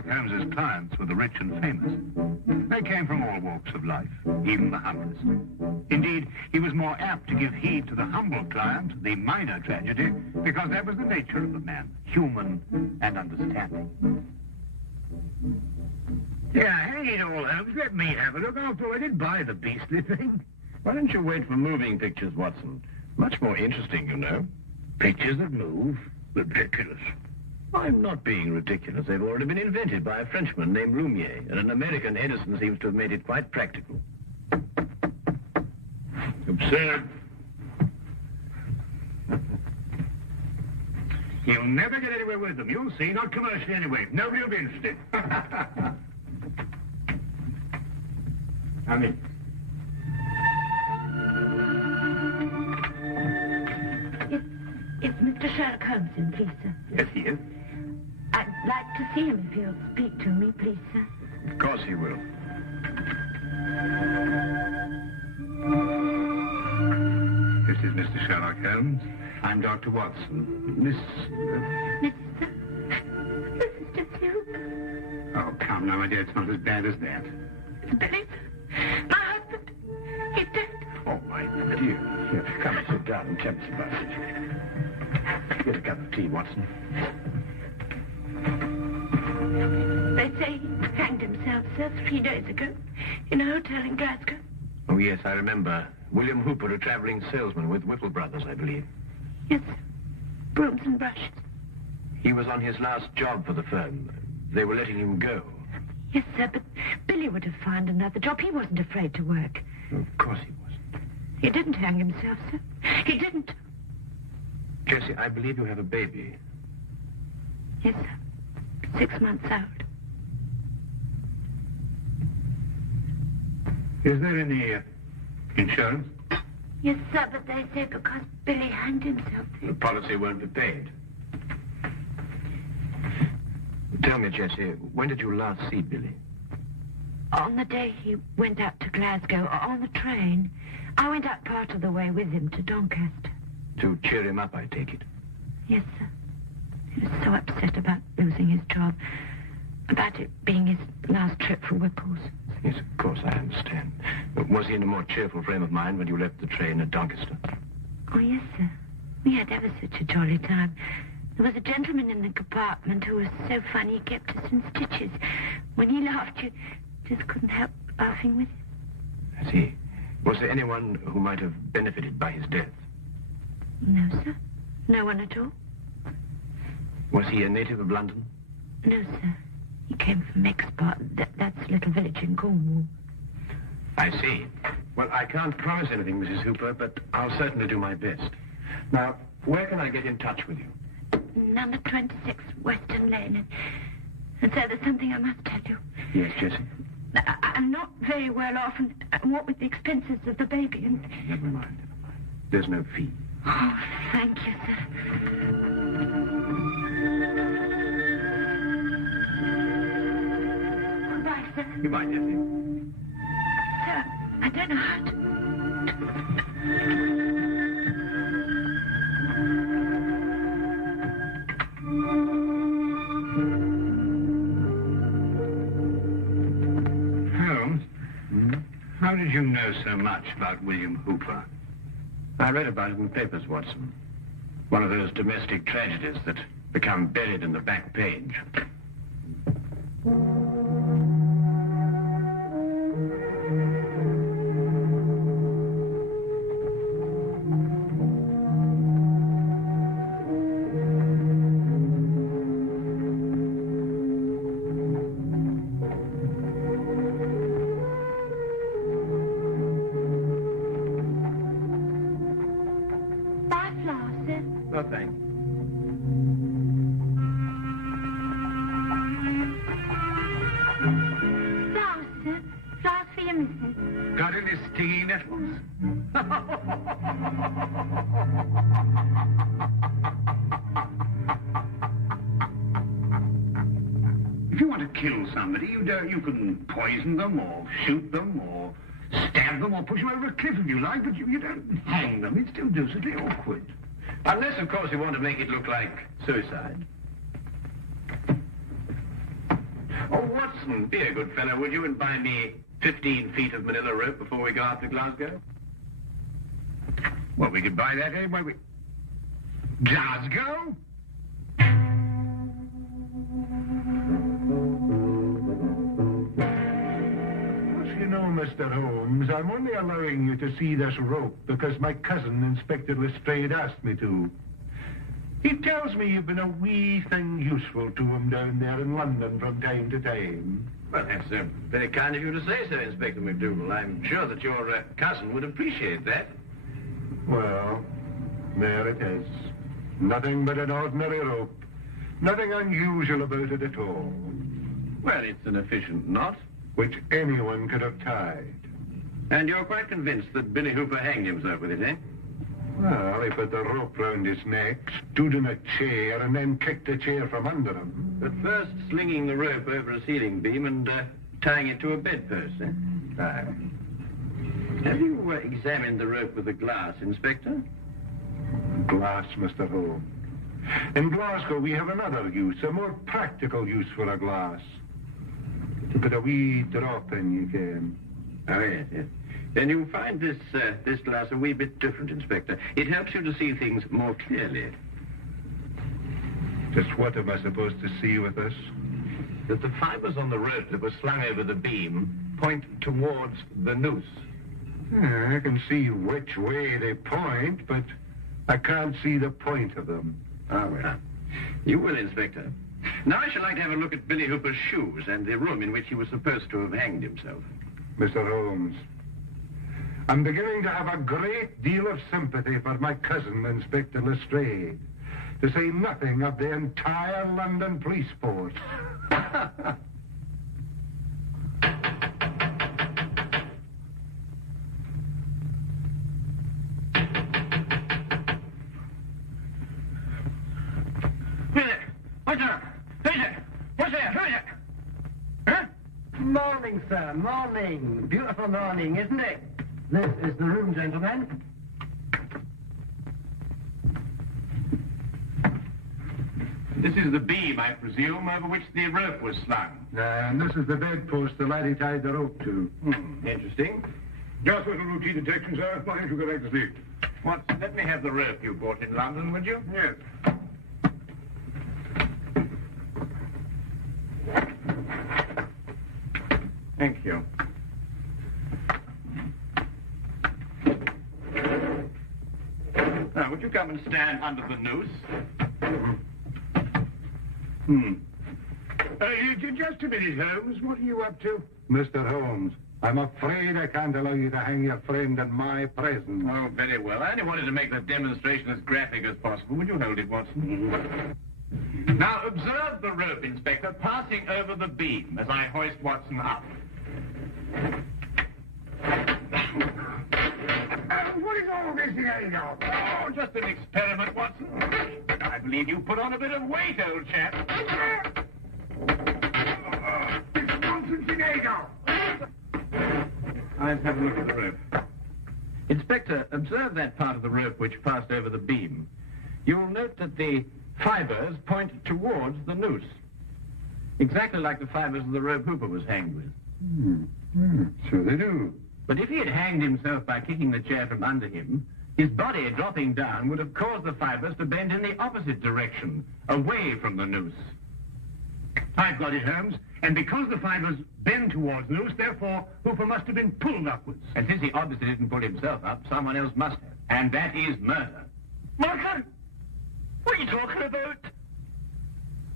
Sherlock Holmes's clients were the rich and famous. They came from all walks of life, even the humblest. Indeed, he was more apt to give heed to the humble client, the minor tragedy, because that was the nature of the man, human and understanding. Yeah, hang it all, Holmes. Let me have a look. After all, I did buy the beastly thing. Why don't you wait for moving pictures, Watson? Much more interesting, you know. Pictures that move? Ridiculous. I'm not being ridiculous. They've already been invented by a Frenchman named Lumiere, and an American Edison seems to have made it quite practical. Absurd. You'll never get anywhere with them. You'll see. Not commercially anyway. Nobody will be interested. Come in. It's Mr. Sherlock Holmes in, please, sir. Yes, he is. I'd like to see him if you'll speak to me, please, sir. Of course he will. This is Mr. Sherlock Holmes. I'm Dr. Watson. Miss... Mrs. Hooper. Oh, come now, my dear. It's not as bad as that. It's Billy. My husband. He's dead. Oh, my dear. Here, come and sit down and tell us about it. Get a cup of tea, Watson. They say he hanged himself, sir, 3 days ago in a hotel in Glasgow. Oh, yes, I remember. William Hooper, a traveling salesman with Whipple Brothers, I believe. Yes, sir. Brooms and brushes. He was on his last job for the firm. They were letting him go. Yes, sir, but Billy would have found another job. He wasn't afraid to work. Of course he wasn't. He didn't hang himself, sir. He didn't. Jessie, I believe you have a baby. Yes, sir. 6 months old. Is there any insurance? Yes, sir, but they say because Billy hanged himself. The policy won't be paid. Tell me, Jessie, when did you last see Billy? On the day he went out to Glasgow, on the train. I went out part of the way with him to Doncaster. To cheer him up, I take it. Yes, sir. He was so upset about losing his job, about it being his last trip for Whipples. Yes, of course, I understand. Was he in a more cheerful frame of mind when you left the train at Doncaster? Oh, yes, sir. We had ever such a jolly time. There was a gentleman in the compartment who was so funny he kept us in stitches. When he laughed, you just couldn't help laughing with him. I see. Was there anyone who might have benefited by his death? No, sir. No one at all. Was he a native of London? No, sir. He came from Export. That's a little village in Cornwall. I see. Well, I can't promise anything, Mrs. Hooper, but I'll certainly do my best. Now, where can I get in touch with you? Number 26, Western Lane. And sir, there's something I must tell you. Yes, Jessie? I'm not very well off, and what with the expenses of the baby and... Never mind. There's no fee. Oh, thank you, sir. Goodbye, sir. Goodbye, Jessie. Sir, I don't know how to... Holmes, how did you know so much about William Hooper? I read about it in the papers, Watson. One of those domestic tragedies that become buried in the back page. No, thanks. Flowers, sir. Flowers for your missus. Got any stingy nettles? If you want to kill somebody, you can poison them or shoot them or stab them or push them over a cliff if you like, but you don't hang them. It's still deucedly awkward. Unless, of course, you want to make it look like suicide. Oh, Watson, be a good fellow, would you, and buy me 15 feet of manila rope before we go out to Glasgow? Well, we could buy that anyway. Glasgow? You know, Mr. Holmes, I'm only allowing you to see this rope because my cousin, Inspector Lestrade, asked me to. He tells me you've been a wee thing useful to him down there in London from time to time. Well, that's very kind of you to say so, Inspector McDougal. I'm sure that your cousin would appreciate that. Well, there it is. Nothing but an ordinary rope. Nothing unusual about it at all. Well, it's an efficient knot. Which anyone could have tied. And you're quite convinced that Billy Hooper hanged himself with it, eh? Well, he put the rope round his neck, stood in a chair, and then kicked the chair from under him. But first slinging the rope over a ceiling beam and tying it to a bedpost, eh? Aye. Have you examined the rope with a glass, Inspector? Glass, Mr. Holmes. In Glasgow, we have another use, a more practical use for a glass. To put a wee drop in, you can. Oh, yes, yes. Then you'll find this glass a wee bit different, Inspector. It helps you to see things more clearly. Just what am I supposed to see with this? That the fibers on the rope that were slung over the beam point towards the noose. Yeah, I can see which way they point, but I can't see the point of them. Ah, well. You will, Inspector. Now I should like to have a look at Billy Hooper's shoes and the room in which he was supposed to have hanged himself. Mr. Holmes, I'm beginning to have a great deal of sympathy for my cousin, Inspector Lestrade, to say nothing of the entire London police force. Morning, sir, morning. Beautiful morning, isn't it? This is the room, gentlemen. This is the beam, I presume, over which the rope was slung. And this is the bedpost the laddie tied the rope to. Interesting. Just a little routine detection, sir. Why don't you go back to sleep? Watson, let me have the rope you bought in London, would you? Yes. Thank you. Now, would you come and stand under the noose? Just a minute, Holmes. What are you up to? Mr. Holmes, I'm afraid I can't allow you to hang your friend in my presence. Oh, very well. I only wanted to make the demonstration as graphic as possible. Would you hold it, Watson? Now, observe the rope, Inspector, passing over the beam as I hoist Watson up. What is all this going on? Oh, just an experiment, Watson. I believe you put on a bit of weight, old chap. It's nonsense, Diego. I'll have a look at the rope. Inspector, observe that part of the rope which passed over the beam. You'll note that the fibers point towards the noose. Exactly like the fibers of the rope Hooper was hanged with. So they do. But if he had hanged himself by kicking the chair from under him, his body dropping down would have caused the fibers to bend in the opposite direction, away from the noose. I've got it, Holmes. And because the fibers bend towards the noose, therefore, Hooper must have been pulled upwards. And since he obviously didn't pull himself up, someone else must have. And that is murder. Murder? What are you talking about?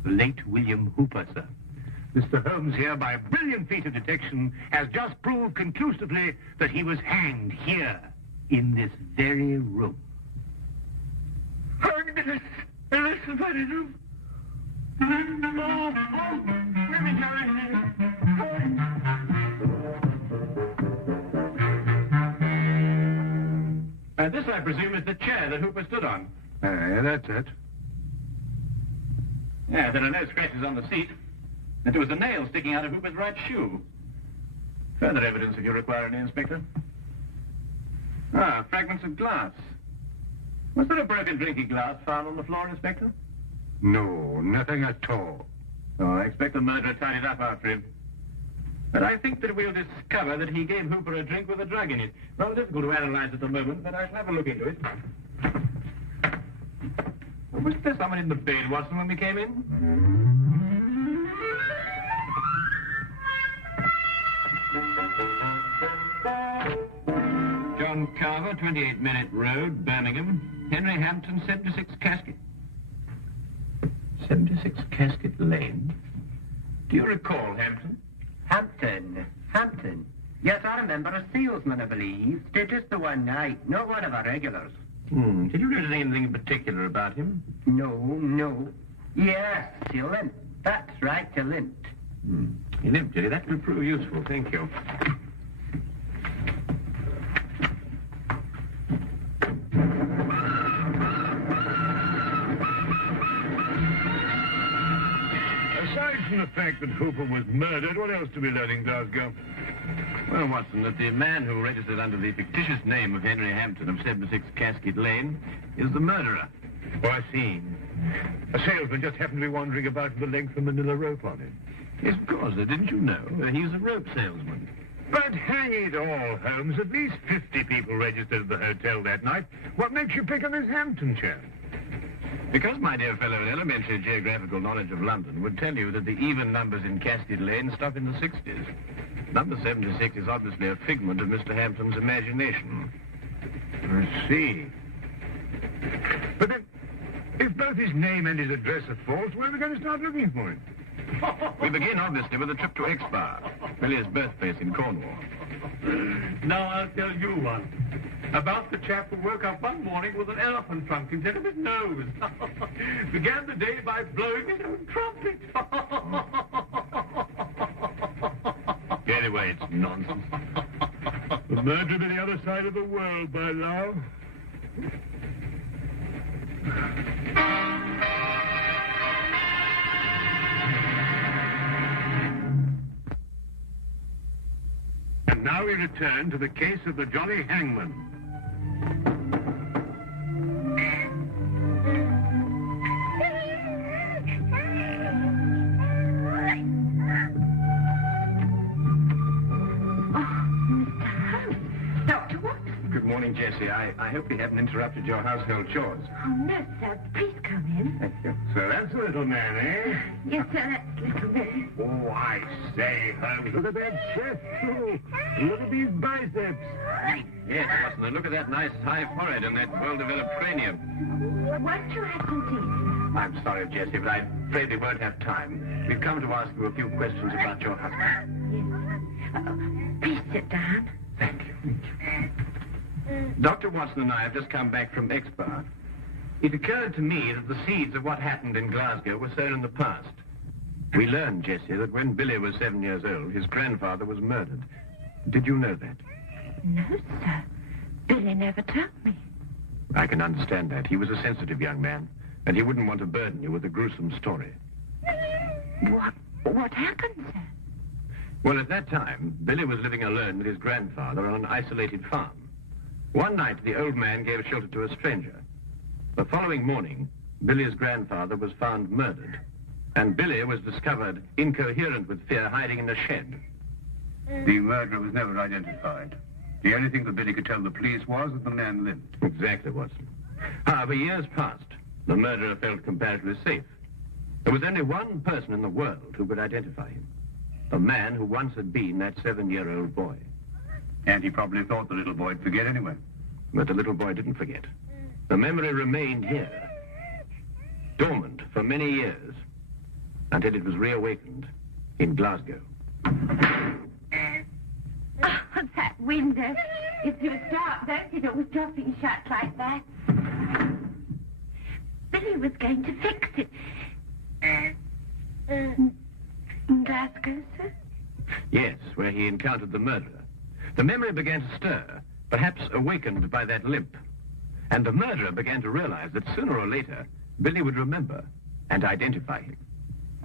The late William Hooper, sir. Mr. Holmes here, by a brilliant feat of detection, has just proved conclusively that he was hanged here, in this very room. Hanged in this very room? Let me go in. And this, I presume, is the chair that Hooper stood on. That's it. Yeah, there are no scratches on the seat. And there was a nail sticking out of Hooper's right shoe. Further evidence if you require any, Inspector. Ah, fragments of glass. Was there a broken drinking glass found on the floor, Inspector? No, nothing at all. Oh, I expect the murderer tied it up after him. But I think that we'll discover that he gave Hooper a drink with a drug in it. Rather difficult to analyze at the moment, but I shall have a look into it. Was there someone in the bed, Watson, when we came in? John Carver, 28 Minute Road, Birmingham. Henry Hampton, 76 Casket. 76 Casket Lane? Do you recall Hampton? Hampton. Yes, I remember a salesman, I believe. Stayed just the one night. Not one of our regulars. Did you notice anything in particular about him? No. Yes, he limped. That's right, he limped. He limped, did he? That will prove useful. Thank you. Aside from the fact that Hooper was murdered, what else do we learn in Glasgow? Well, Watson, that the man who registered under the fictitious name of Henry Hampton of 76 Casket Lane is the murderer. Oh, I see. A salesman just happened to be wandering about with a length of manila rope on him. Yes, of course. Didn't you know? He's a rope salesman. But hang it all, Holmes, at least 50 people registered at the hotel that night. What makes you pick on this Hampton chap? Because, my dear fellow, an elementary geographical knowledge of London would tell you that the even numbers in Casket Lane stop in the 60s. Number 76 is obviously a figment of Mr. Hampton's imagination. I see. But then, if both his name and his address are false, where are we going to start looking for him? We begin, obviously, with a trip to Exeter, Billy's birthplace in Cornwall. Now I'll tell you one. About the chap who woke up one morning with an elephant trunk instead of his nose. Began the day by blowing his own trumpet. Anyway, it's nonsense. The murderer to the other side of the world, by love. And now we return to the case of the Jolly Hangman. Good morning, Jessie. I hope we haven't interrupted your household chores. Oh, no, sir. Please come in. Thank you. So that's the little man, eh? Yes, sir, that's little Billy. Oh, I say, Holmes, look at that chest, too. Look at these biceps. Yes, Watson, and look at that nice high forehead and that well-developed cranium. Won't you have some tea? I'm sorry, Jessie, but I'm afraid we won't have time. We've come to ask you a few questions about your husband. Yes. Please sit down. Thank you. Dr. Watson and I have just come back from Exeter. It occurred to me that the seeds of what happened in Glasgow were sown in the past. We learned, Jessie, that when Billy was 7 years old, his grandfather was murdered. Did you know that? No, sir. Billy never told me. I can understand that. He was a sensitive young man, and he wouldn't want to burden you with a gruesome story. What happened, sir? Well, at that time, Billy was living alone with his grandfather on an isolated farm. One night, the old man gave shelter to a stranger. The following morning, Billy's grandfather was found murdered, and Billy was discovered incoherent with fear, hiding in a shed. The murderer was never identified. The only thing that Billy could tell the police was that the man lived. Exactly, Watson. However, years passed. The murderer felt comparatively safe. There was only one person in the world who could identify him. The man who once had been that 7-year-old boy. And he probably thought the little boy'd forget anyway. But the little boy didn't forget. The memory remained here, dormant for many years, until it was reawakened in Glasgow. Oh, that window. If it was dark, don't it always dropping shut like that? Billy was going to fix it. In Glasgow, sir? Yes, where he encountered the murderer. The memory began to stir, perhaps awakened by that limp. And the murderer began to realize that sooner or later, Billy would remember and identify him.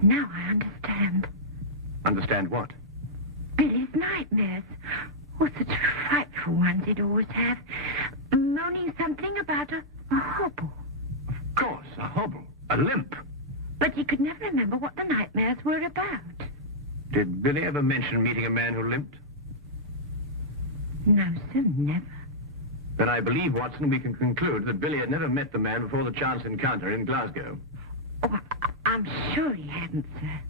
Now I understand. Understand what? Billy's nightmares. Oh, such frightful ones he'd always have. Moaning something about a hobble. Of course, a hobble, a limp. But he could never remember what the nightmares were about. Did Billy ever mention meeting a man who limped? No, sir, never. Then I believe, Watson, we can conclude that Billy had never met the man before the chance encounter in Glasgow. Oh, I'm sure he hadn't, sir.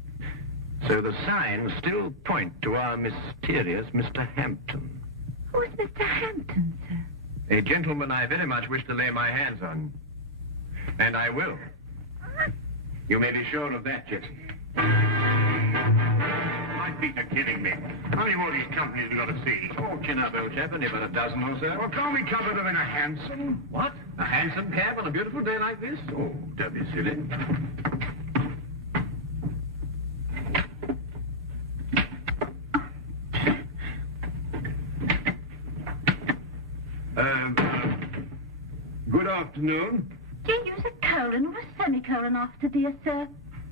So the signs still point to our mysterious Mr. Hampton. Who's Mr. Hampton, sir? A gentleman I very much wish to lay my hands on. And I will. You may be sure of that, Jetson. My feet are killing me. How many more of these companies have you got to see? Oh, chin up, old chap, only about a dozen or so. Well, can't we cover them in a hansom? What? A hansom cab on a beautiful day like this? Oh, don't be silly. Good afternoon. Do you use a colon or a semicolon after, dear sir?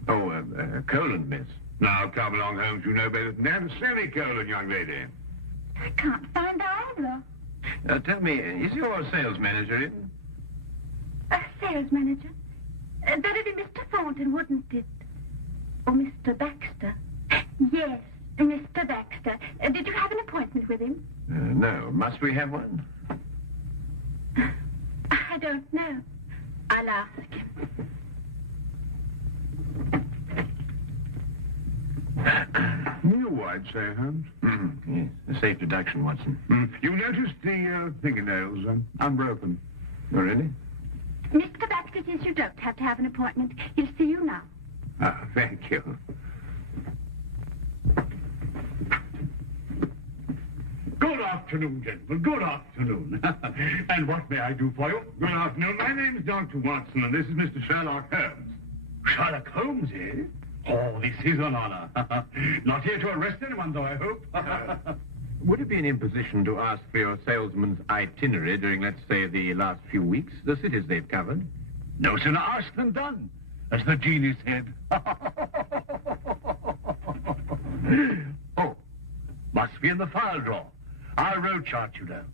Oh, colon, miss. Now, come along, Holmes. You know better than that. A semicolon, young lady. I can't find either. Tell me, is your sales manager in? A sales manager? That'd be Mr. Thornton, wouldn't it? Or Mr. Baxter? Yes, Mr. Baxter. Did you have an appointment with him? No. Must we have one? I don't know. I'll ask him. New, I'd say, Holmes. Yes, a safe deduction, Watson. You noticed the fingernails unbroken? Oh, really? Mr. Baxter says you don't have to have an appointment. He'll see you now. Ah, thank you. Good afternoon, gentlemen. Good afternoon. And what may I do for you? Good afternoon. My name is Dr. Watson, and this is Mr. Sherlock Holmes. Sherlock Holmes, eh? Oh, this is an honor. Not here to arrest anyone, though, I hope. Would it be an imposition to ask for your salesman's itinerary during, let's say, the last few weeks? The cities they've covered? No sooner asked than done, as the genie said. Oh, must be in the file drawer. Our road chart, you know.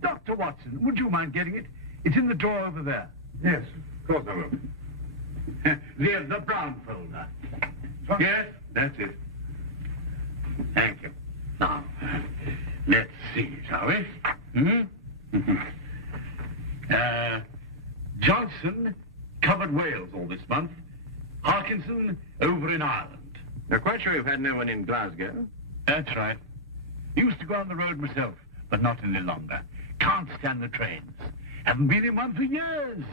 Dr. Watson, would you mind getting it? It's in the drawer over there. Yes, of course I will. The brown folder. Yes, that's it. Thank you. Now, let's see, shall we? Johnson covered Wales all this month. Harkinson over in Ireland. Now, quite sure you've had no one in Glasgow. That's right. Used to go on the road myself, but not any longer. Can't stand the trains. Haven't been in one for years.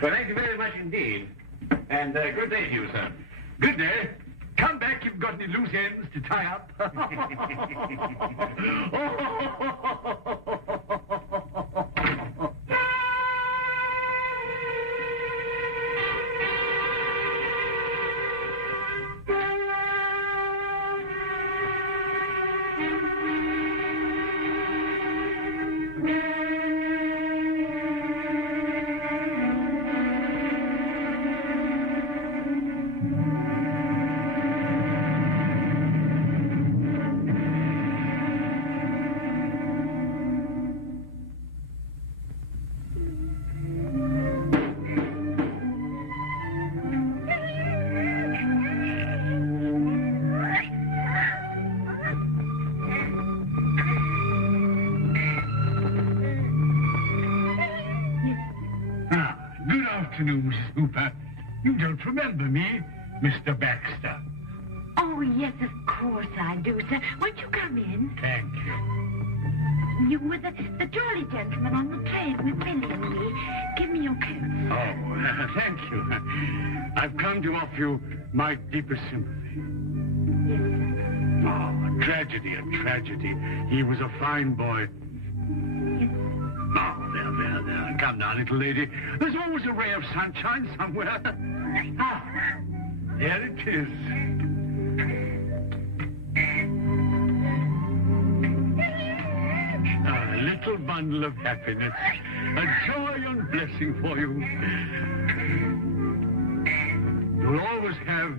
Well, thank you very much indeed. And good day to you, sir. Good day. Come back if you've got any loose ends to tie up. Afternoon, Mrs. Hooper. You don't remember me, Mr. Baxter. Oh, yes, of course I do, sir. Won't you come in? Thank you. You were the jolly gentleman on the train with Billy and me. Give me your coat. Oh, thank you. I've come to offer you my deepest sympathy. Yes, sir. Oh, a tragedy, a tragedy. He was a fine boy. Yes. Oh, there. Come now, little lady. There's always a ray of sunshine somewhere. Ah, there it is. A little bundle of happiness. A joy and blessing for you. You'll always have...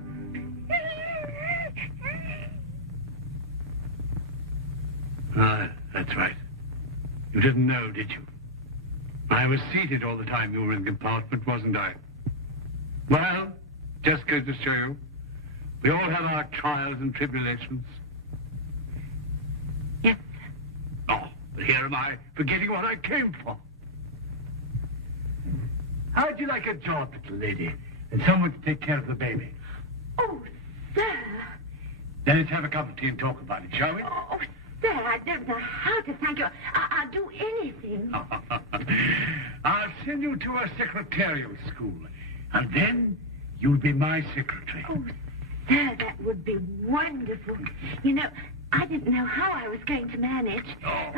Ah, that's right. You didn't know, did you? I was seated all the time you were in the compartment, wasn't I? Well, just goes to show you, we all have our trials and tribulations. Yes. Oh, but here am I, forgetting what I came for. How'd you like a job, little lady, and someone to take care of the baby? Oh, sir. Then let's have a cup of tea and talk about it, shall we? Oh, sir, I don't know how to thank you. I'll do anything. I'll send you to a secretarial school, and then you'll be my secretary. Oh, sir, that would be wonderful. You know, I didn't know how I was going to manage. Oh.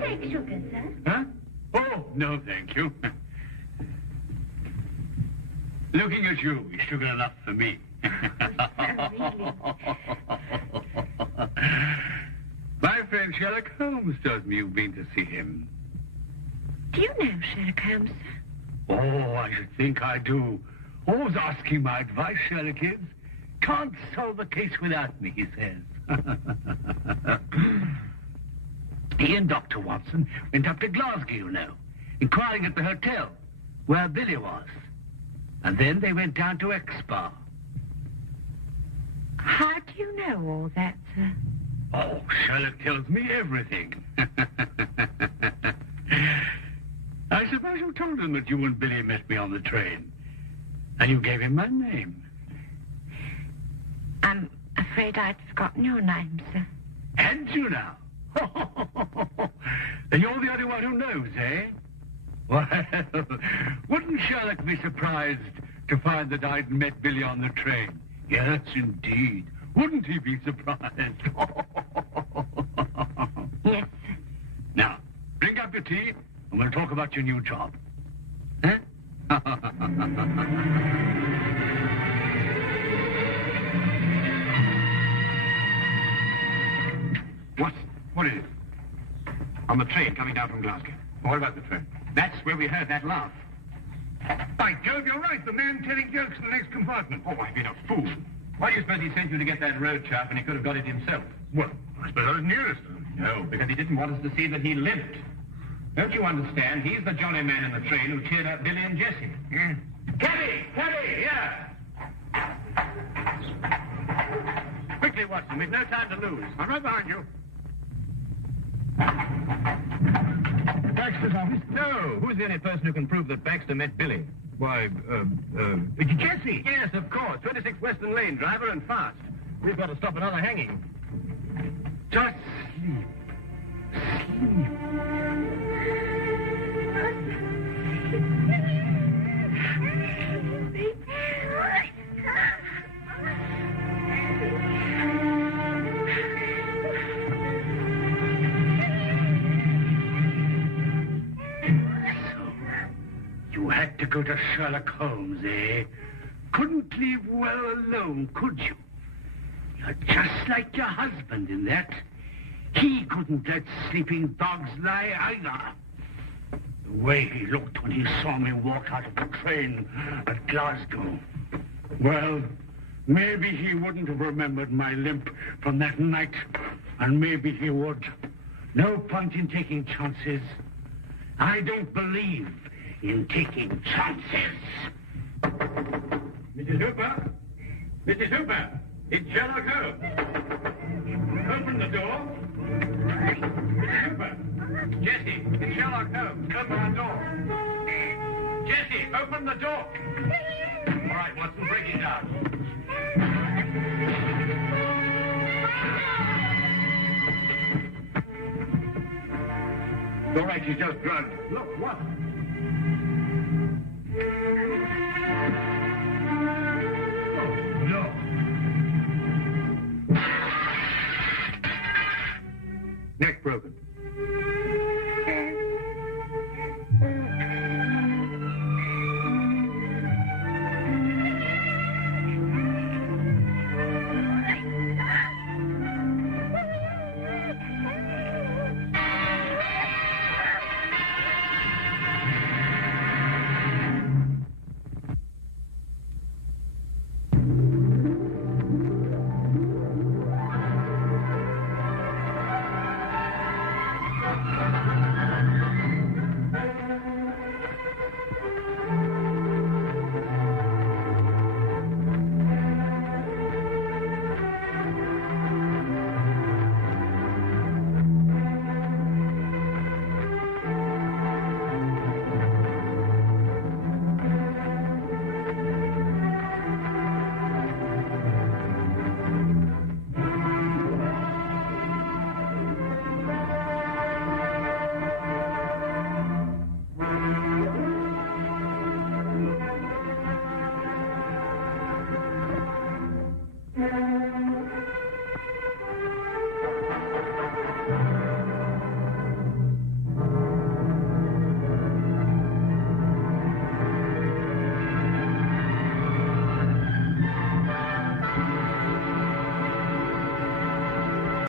Take sugar, sir. Huh? Oh, no, thank you. Looking at you is sugar enough for me. My friend Sherlock Holmes tells me you've been to see him. Do you know Sherlock Holmes, sir? Oh, I should think I do. Always asking my advice, Sherlock is. Can't solve a case without me, he says. He and Dr. Watson went up to Glasgow, you know, inquiring at the hotel where Billy was. And then they went down to Expo. How do you know all that, sir? Oh, Sherlock tells me everything. I suppose you told him that you and Billy met me on the train. And you gave him my name. I'm afraid I'd forgotten your name, sir. Hadn't you now? And you're the only one who knows, eh? Well, wouldn't Sherlock be surprised to find that I'd met Billy on the train? Yes, indeed. Wouldn't he be surprised? Yes, sir. Now, bring up your tea, and we'll talk about your new job. Huh? What is it? On the train coming down from Glasgow. What about the train? That's where we heard that laugh. By Jove, you're right. The man telling jokes in the next compartment. Oh, I've been a fool. Why do you suppose he sent you to get that road chart when he could have got it himself? Well, I suppose I was nearest. No, because he didn't want us to see that he limped. Don't you understand? He's the jolly man in the train who cheered up Billy and Jessie. Yeah. Cabby, here! Quickly, Watson. We've no time to lose. I'm right behind you. Baxter's office? No. Who's the only person who can prove that Baxter met Billy? Why, Jessie. Yes, of course. 26 Western Lane, driver and fast. We've got to stop another hanging. Just sleep. You had to go to Sherlock Holmes, eh? Couldn't leave well alone, could you? You're just like your husband in that. He couldn't let sleeping dogs lie either. The way he looked when he saw me walk out of the train at Glasgow. Well, maybe he wouldn't have remembered my limp from that night, and maybe he would. No point in taking chances. I don't believe in taking chances. Mrs. Hooper? Mrs. Hooper! It's Sherlock Holmes. Open the door. Mrs. Hooper! Jessie, it's Sherlock Holmes. Open the door. Jessie, open the door. All right, Watson, break it down. All right, he's just drugged. Look, what?